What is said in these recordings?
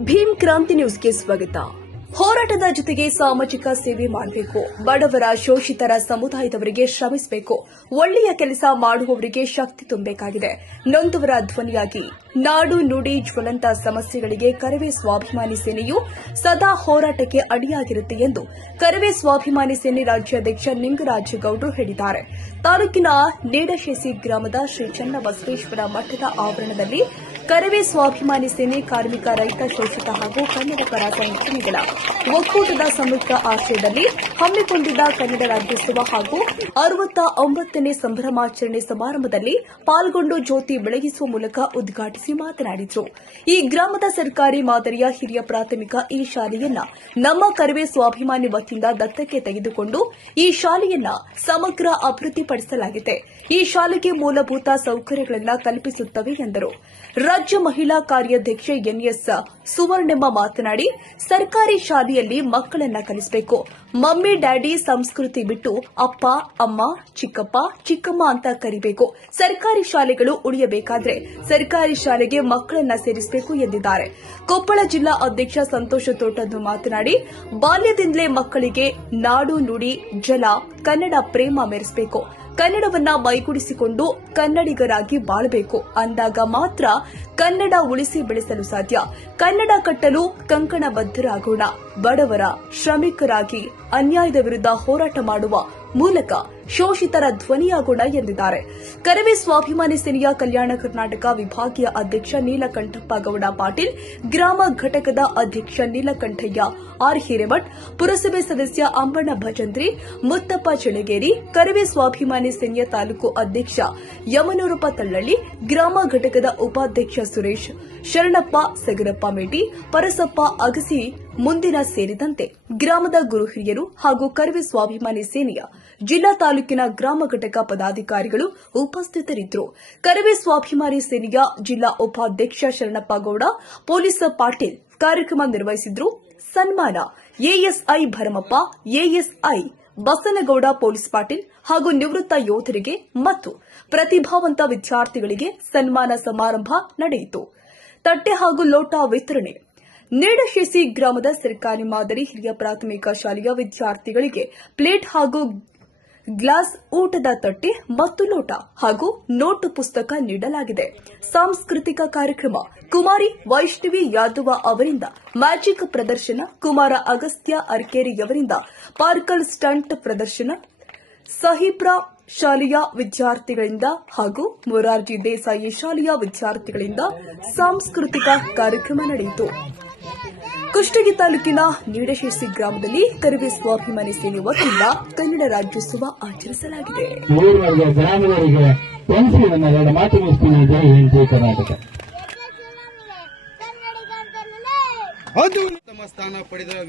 ಭೀಮ್ ಕ್ರಾಂತಿ ನ್ಯೂಸ್ಗೆ ಸ್ವಾಗತ. ಹೋರಾಟದ ಜೊತೆಗೆ ಸಾಮಾಜಿಕ ಸೇವೆ ಮಾಡಬೇಕು. ಬಡವರ, ಶೋಷಿತರ ಸಮುದಾಯದವರಿಗೆ ಶ್ರಮಿಸಬೇಕು. ಒಳ್ಳೆಯ ಕೆಲಸ ಮಾಡುವವರಿಗೆ ಶಕ್ತಿ ತುಂಬಬೇಕಾಗಿದೆ. ನೊಂದವರ ಧ್ವನಿಯಾಗಿ, ನಾಡು ನುಡಿ ಜ್ವಲಂತ ಸಮಸ್ಯೆಗಳಿಗೆ ಕರವೇ ಸ್ವಾಭಿಮಾನಿ ಸೇನೆಯು ಸದಾ ಹೋರಾಟಕ್ಕೆ ಅಡಿಯಾಗಿರುತ್ತೆ ಎಂದು ಕರವೇ ಸ್ವಾಭಿಮಾನಿ ಸೇನೆ ರಾಜ್ಯಾಧ್ಯಕ್ಷ ನಿಂಗರಾಜ ಗೌಡರು ಹೇಳಿದ್ದಾರೆ. ತಾಲೂಕಿನ ನೀಡಶೇಸಿ ಗ್ರಾಮದ ಶ್ರೀ ಚನ್ನಬಸವೇಶ್ವರ ಮಠದ ಆವರಣದಲ್ಲಿ ಕರವೇ ಸ್ವಾಭಿಮಾನಿ ಸೇನೆ ಕಾರ್ಮಿಕ ರೈತ ಶೋಷಿತ ಹಾಗೂ ಕನ್ನಡ ಪರ ಸಂಘಟನೆಗಳ ಒಕ್ಕೂಟದ ಸಂಯುಕ್ತ ಆಶ್ರಯದಲ್ಲಿ ಹಮ್ಮಿಕೊಂಡಿದ್ದ ಕನ್ನಡ ರಾಜ್ಯೋತ್ಸವ ಹಾಗೂ ಅರವತ್ತ ಒಂಬತ್ತನೇ ಸಂಭ್ರಮಾಚರಣೆ ಸಮಾರಂಭದಲ್ಲಿ ಪಾಲ್ಗೊಂಡು ಜ್ಯೋತಿ ಬೆಳಗಿಸುವ ಮೂಲಕ ಉದ್ಘಾಟಿಸಿ ಮಾತನಾಡಿದರು. ಈ ಗ್ರಾಮದ ಸರ್ಕಾರಿ ಮಾದರಿಯ ಹಿರಿಯ ಪ್ರಾಥಮಿಕ ಈ ಶಾಲೆಯನ್ನ ನಮ್ಮ ಕರವೇ ಸ್ವಾಭಿಮಾನಿ ವತಿಯಿಂದ ದತ್ತಕ್ಕೆ ತೆಗೆದುಕೊಂಡು ಈ ಶಾಲೆಯನ್ನ ಸಮಗ್ರ ಅಭಿವೃದ್ಧಿಪಡಿಸಲಾಗಿದೆ. ಈ ಶಾಲೆಗೆ ಮೂಲಭೂತ ಸೌಕರ್ಯಗಳನ್ನು ಕಲ್ಪಿಸುತ್ತವೆ ಎಂದರು. ರಾಜ್ಯ ಮಹಿಳಾ ಕಾರ್ಯಾಧ್ಯಕ್ಷೆ ಎನ್ಎಸ್ ಸುವರ್ಣಮ್ಮ ಮಾತನಾಡಿ, ಸರ್ಕಾರಿ ಶಾಲೆಯಲ್ಲಿ ಮಕ್ಕಳನ್ನ ಕಲಿಸಬೇಕು. ಮಮ್ಮಿ, ಡ್ಯಾಡಿ ಸಂಸ್ಕೃತಿ ಬಿಟ್ಟು ಅಪ್ಪ, ಅಮ್ಮ, ಚಿಕ್ಕಪ್ಪ, ಚಿಕ್ಕಮ್ಮ ಅಂತ ಕರಿಬೇಕು. ಸರ್ಕಾರಿ ಶಾಲೆಗಳು ಉಳಿಯಬೇಕಾದ್ರೆ ಸರ್ಕಾರಿ ಶಾಲೆಗೆ ಮಕ್ಕಳನ್ನ ಸೇರಿಸಬೇಕು ಎಂದಿದ್ದಾರೆ. ಕೊಪ್ಪಳ ಜಿಲ್ಲಾ ಅಧ್ಯಕ್ಷ ಸಂತೋಷ ತೋಟದ್ದು ಮಾತನಾಡಿ, ಬಾಲ್ಯದಿಂದಲೇ ಮಕ್ಕಳಿಗೆ ನಾಡು ನುಡಿ, ಜಲ, ಕನ್ನಡ ಪ್ರೇಮ ಮೆರೆಸಬೇಕು. ಕನ್ನಡವನ್ನ ಮೈಗೂಡಿಸಿಕೊಂಡು ಕನ್ನಡಿಗರಾಗಿ ಬಾಳಬೇಕು. ಅಂದಾಗ ಮಾತ್ರ ಕನ್ನಡ ಉಳಿಸಿ ಬೆಳೆಸಲು ಸಾಧ್ಯ. ಕನ್ನಡ ಕಟ್ಟಲು ಕಂಕಣಬದ್ಧರಾಗೋಣ. ಬಡವರ ಶ್ರಮಿಕರಾಗಿ ಅನ್ಯಾಯದ ವಿರುದ್ಧ ಹೋರಾಟ ಮಾಡುವ ಮೂಲಕ ಶೋಷಿತರ ಧ್ವನಿಯಾಗೋಣ ಎಂದಿದ್ದಾರೆ. ಕರವೇ ಸ್ವಾಭಿಮಾನಿ ಸೇನೆಯ ಕಲ್ಯಾಣ ಕರ್ನಾಟಕ ವಿಭಾಗೀಯ ಅಧ್ಯಕ್ಷ ನೀಲಕಂಠಪ್ಪ ಗೌಡ ಪಾಟೀಲ್, ಗ್ರಾಮ ಘಟಕದ ಅಧ್ಯಕ್ಷ ನೀಲಕಂಠಯ್ಯ, ಆರ್ ಹಿರೇಮಠ್, ಪುರಸಭೆ ಸದಸ್ಯ ಅಂಬಣ್ಣ ಭಜಂತ್ರಿ, ಮುತ್ತಪ್ಪ ಚಳಗೇರಿ ಕರವೇ ಸ್ವಾಭಿಮಾನಿ ಸೇನೆಯ ತಾಲೂಕು ಅಧ್ಯಕ್ಷ ಯಮನೂರಪ್ಪ ತಳ್ಳಳ್ಳಿ, ಗ್ರಾಮ ಘಟಕದ ಉಪಾಧ್ಯಕ್ಷ ಸುರೇಶ್. ಶರಣಪ್ಪ, ಸಗರಪ್ಪ ಮೇಟಿ, ಪರಸಪ್ಪ, ಅಗಸಿ ಮುಂದಿನ ಸೇರಿದಂತೆ ಗ್ರಾಮದ ಗುರು ಹಿರಿಯರು ಹಾಗೂ ಕರವೇ ಸ್ವಾಭಿಮಾನಿ ಸೇನೆಯ ಜಿಲ್ಲಾ ತಾಲೂಕಿನ ಗ್ರಾಮ ಘಟಕ ಪದಾಧಿಕಾರಿಗಳು ಉಪಸ್ಥಿತರಿದ್ದರು. ಕರವೇ ಸ್ವಾಭಿಮಾನಿ ಸೇನೆಯ ಜಿಲ್ಲಾ ಉಪಾಧ್ಯಕ್ಷ ಶರಣಪ್ಪ ಗೌಡ, ಪೊಲೀಸ್ ಪಾಟೀಲ್ ಕಾರ್ಯಕ್ರಮ ನಿರ್ವಹಿಸಿದ್ರು. ಸನ್ಮಾನ ASI Bharamappa, ASI Basanagouda police Patil ಹಾಗೂ ನಿವೃತ್ತ ಯೋಧರಿಗೆ ಮತ್ತು ಪ್ರತಿಭಾವಂತ ವಿದ್ಯಾರ್ಥಿಗಳಿಗೆ ಸನ್ಮಾನ ಸಮಾರಂಭ ನಡೆಯಿತು. ತಟ್ಟೆ ಹಾಗೂ ಲೋಟ ವಿತರಣೆ. ನೇಡಶೇಸಿ ಗ್ರಾಮದ ಸರ್ಕಾರಿ ಮಾದರಿ ಹಿರಿಯ ಪ್ರಾಥಮಿಕ ಶಾಲೆಯ ವಿದ್ಯಾರ್ಥಿಗಳಿಗೆ ಪ್ಲೇಟ್ ಹಾಗೂ ಗ್ಲಾಸ್ ಊಟದ ತಟ್ಟೆ ಮತ್ತು ಲೋಟ ಹಾಗೂ ನೋಟು ಪುಸ್ತಕ ನೀಡಲಾಗಿದೆ. ಸಾಂಸ್ಕೃತಿಕ ಕಾರ್ಯಕ್ರಮ, ಕುಮಾರಿ ವೈಷ್ಣವಿ ಯಾದವ ಅವರಿಂದ ಮ್ಯಾಜಿಕ್ ಪ್ರದರ್ಶನ, ಕುಮಾರ ಅಗಸ್ತ್ಯ ಅರ್ಕೇರಿಯವರಿಂದ ಪಾರ್ಕಲ್ ಸ್ಟಂಟ್ ಪ್ರದರ್ಶನ ಸಹಿಬ್ರಾ ಶಾಲೆಯ ವಿದ್ಯಾರ್ಥಿಗಳಿಂದ ಹಾಗೂ ಮೊರಾರ್ಜಿ ದೇಸಾಯಿ ಶಾಲೆಯ ವಿದ್ಯಾರ್ಥಿಗಳಿಂದ ಸಾಂಸ್ಕೃತಿಕ ಕಾರ್ಯಕ್ರಮ ನಡೆಯಿತು. ಕುಷ್ಟಗಿ ತಾಲೂಕಿನ ನೀಡಶೇಸಿ ಗ್ರಾಮದಲ್ಲಿ ಕರಿವೆ ಸ್ವಾಭಿಮಾನಿ ಸೇನೆ ವತಿಯಿಂದ ಕನ್ನಡ ರಾಜ್ಯೋತ್ಸವ ಆಚರಿಸಲಾಗಿದೆ. ಉತ್ತಮ ಸ್ಥಾನ ಪಡೆದ ನನ್ನ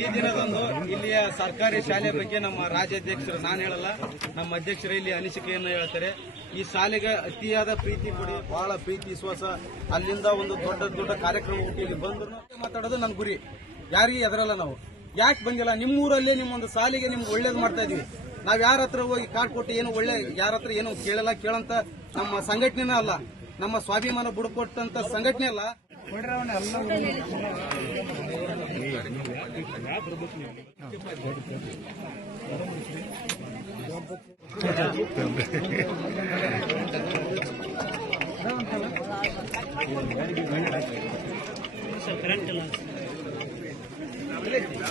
ಈ ದಿನದಂದು ಇಲ್ಲಿಯ ಸರ್ಕಾರಿ ಶಾಲೆ ಬಗ್ಗೆ ನಮ್ಮ ರಾಜ್ಯಾಧ್ಯಕ್ಷರು, ನಾನು ಹೇಳಲ್ಲ, ನಮ್ಮ ಅಧ್ಯಕ್ಷರು ಇಲ್ಲಿ ಅನಿಸಿಕೆಯನ್ನು ಹೇಳ್ತಾರೆ. ಈ ಶಾಲೆಗೆ ಅತಿಯಾದ ಪ್ರೀತಿ ಕೊಡಿ, ಬಹಳ ಪ್ರೀತಿ, ವಿಶ್ವಾಸ, ಅಲ್ಲಿಂದ ಒಂದು ದೊಡ್ಡ ದೊಡ್ಡ ಕಾರ್ಯಕ್ರಮ ಇಲ್ಲಿ ಬಂದು ಮಾತಾಡೋದು ನನ್ನ ಗುರಿ. ಯಾರಿಗೆ ಎದರಲ್ಲ ನಾವು? ಯಾಕೆ ಬಂದಿಲ್ಲ? ನಿಮ್ಮ ಊರಲ್ಲೇ ನಿಮ್ಮ ಒಂದು ಸಾಲಿಗೆ ನಿಮ್ಗೆ ಒಳ್ಳೇದು ಮಾಡ್ತಾ ಇದೀವಿ. ನಾವ್ ಯಾರ ಹತ್ರ ಹೋಗಿ ಕಾರ್ಡ್ ಕೊಟ್ಟು ಏನು ಒಳ್ಳೆ, ಯಾರ ಹತ್ರ ಏನು ಕೇಳಲ್ಲ, ಕೇಳಂತ ನಮ್ಮ ಸಂಘಟನೆನೇ ಅಲ್ಲ. ನಮ್ಮ ಸ್ವಾಭಿಮಾನ ಬುಡಕೊಟ್ಟಂತ ಸಂಘಟನೆ ಅಲ್ಲ.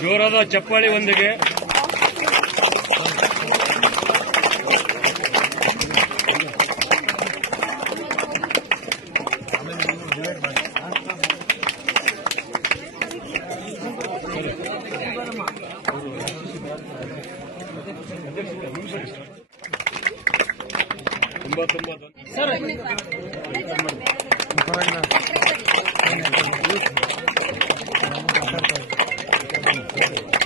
ಜೋರಾದ ಚಪ್ಪಾಳಿ ಒಂದಿಗೆ. ತುಂಬಾ ತುಂಬಾ ಧನ್ಯವಾದ